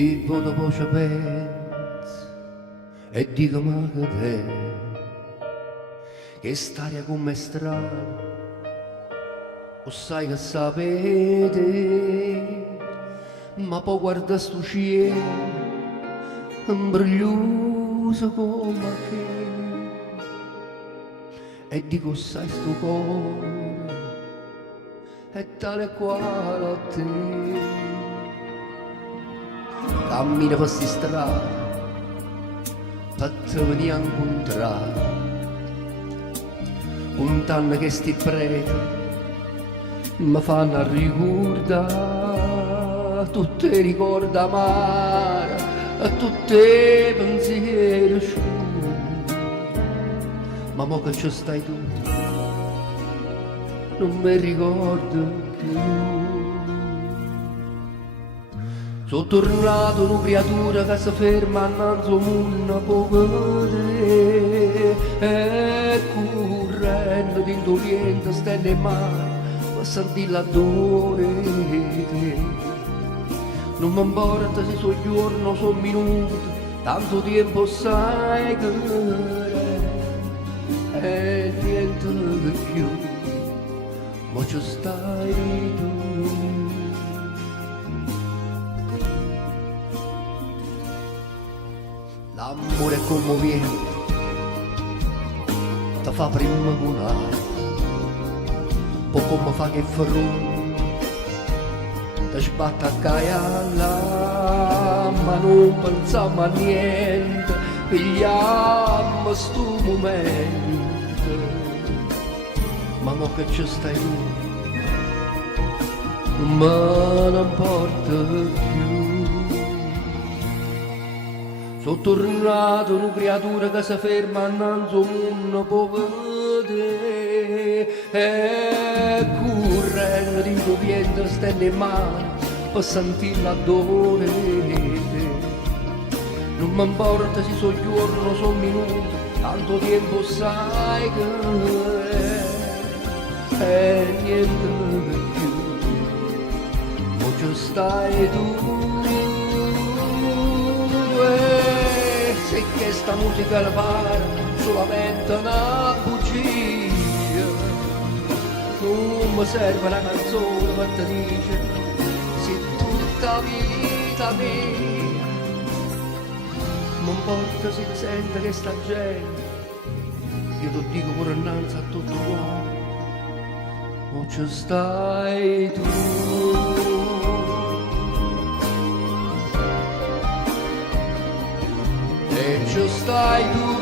Vivo dopo ci penso e dico ma che te, che staria come strana, o sai che sapete, ma poi guarda sto cielo, imbriglioso come che, e dico sai sto cuore, è tale quale a te. Cammina per sti strade per te venire a incontrare un tanto che sti preti mi fanno ricordare tutte le ricordi amare e tutti i pensieri asciutti, ma mo che ci stai tu non mi ricordo più. Sono tornato una creatura che si ferma innanzi a un povero e correndo dentro l'oriente stende in mano per sentire l'odore. Non mi importa se sono giorno o sono minuti, tanto tempo sai che è niente di più, ma ci stai tu. L'amore è commovente, ti fa prima volare, poi come fa che ferro, ti sbatte a caia, ma non pensiamo a niente, pigliamo sto momento, ma mo che ci stai tu, non me ne importa più. Sono tornato una creatura che si ferma innanzi a un povero e correndo dentro viento stende in mano per sentire l'odore. Non mi importa se sono giorno o sono minuti, tanto tempo sai che è niente di più, ma ci stai tu. Se che sta musica la para solamente una bugia, non mi serve una canzone per te dice se tutta vita mia, non importa se sente che sta gente, io ti dico pure innanzi a tutto cuore, ma ci stai tu. E ci stai tu.